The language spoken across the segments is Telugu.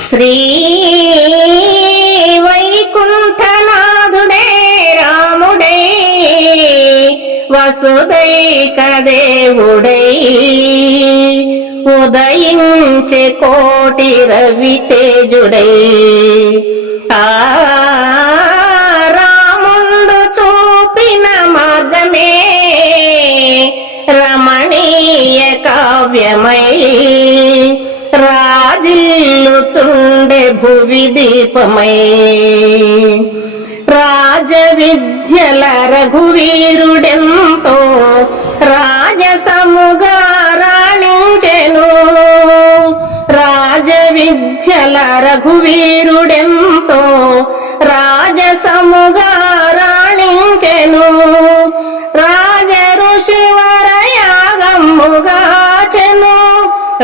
శ్రీ వైకుంఠనాథుడే రాముడే వసుదైక దేవుడై ఉదయించే కోటి రవి తేజుడై. ఆ రాముండు చూపిన మార్గమే రమణీయ కావ్యమై దీపమై. రాజ విద్యల రఘువీరుడెంతో రాజసముగా రాణించెను రాజ విద్యల రఘువీరుడెంతో రాజసముగా రాణించెను రాజ ఋషివర యాగమ్ముగాచెను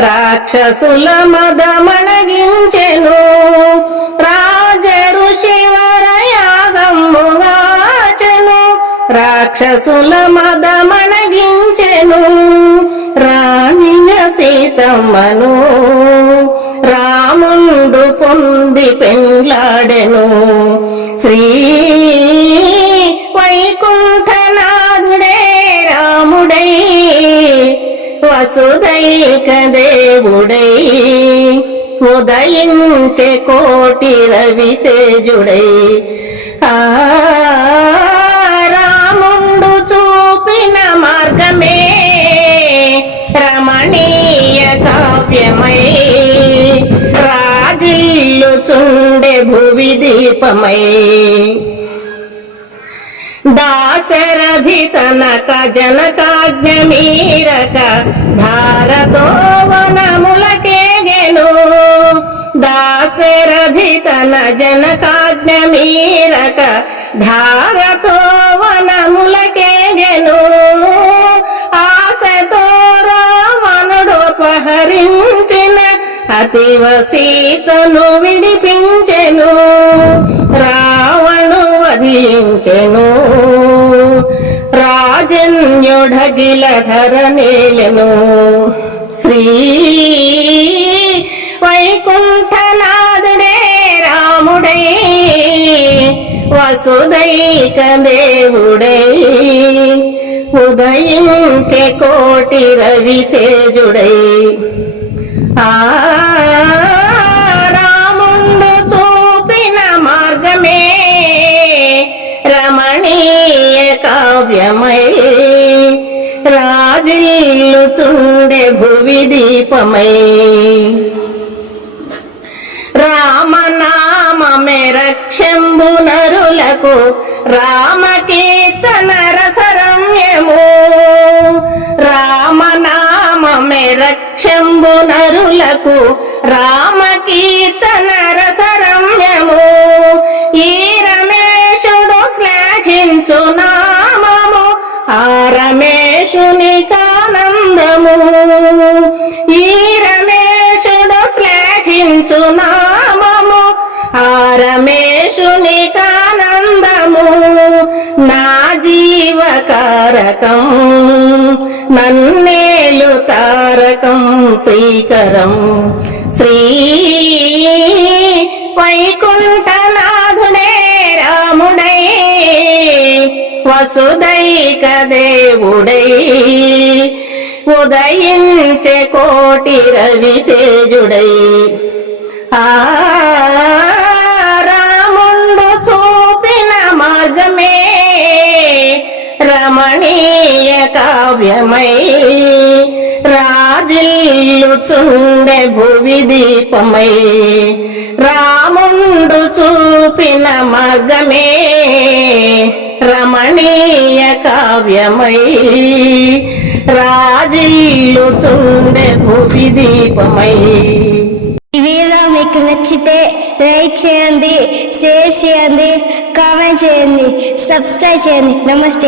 రాక్షసుల మదమణగించెను. రాక్షసుల మదమణగించెను రాణియ సీతమ్మను రాముండు పొంది పెండ్లాడెను. శ్రీ వైకుంఠనాథుడే రాముడై వసుదైక దేవుడై ఉదయించే కోటి రవితేజుడై. ఆ భువి దీపమై దాశరథి తనక జనకాజ్ఞ మీరక ధారతో వనములకేగెను దాశరథి తన జనకాజ్ఞ మీరక ధారతో వనములకేగెను ఆశతో రావణుడు పహరించిన అతివ సీతను విడిపించెను రావణు వధించెను రాజన్యుడగిల ధరనేలెను శ్రీ వైకుంఠనాథుడే రాముడై వసుదైక దేవుడై. ఉదయించే కోటి రవి తేజుడై రాముండు చూపిన మార్గమే రమణీయ కావ్యమై. రాజిల్లు చుండే భువి దీపమై రామనామమే రక్షంబు నరులకు రామకీర్తన రామనామమే రక్షంబు నరులకు రామకీర్తన రసరమ్యము. ఈ రమేశుడు శ్లాఘించు నామము ఆ రమేశునికానందము ఈ రమేశుడు శ్లాఘించు నామము ఆ రమేశునికానందము నా జీవకారకం నన్నే శ్రీకరం శ్రీ వైకుంఠనాథుడే రాముడై వసుదైక దేవుడై ఉదయించే కోటి రవి తేజుడై ఆ రాముండు చూపిన మార్గమే రమణీయ కావ్యమై ఇల్లు చుండె భువి దీపమై రాముండు చూపిన మగమే రమణీయ కావ్యమై. రాజిల్లు చుండె భువి దీపమై ఈ వీడియో మీకు నచ్చితే లైక్ చేయండి షేర్ చేయండి కామెంట్ చేయండి సబ్స్క్రైబ్ చేయండి. నమస్తే.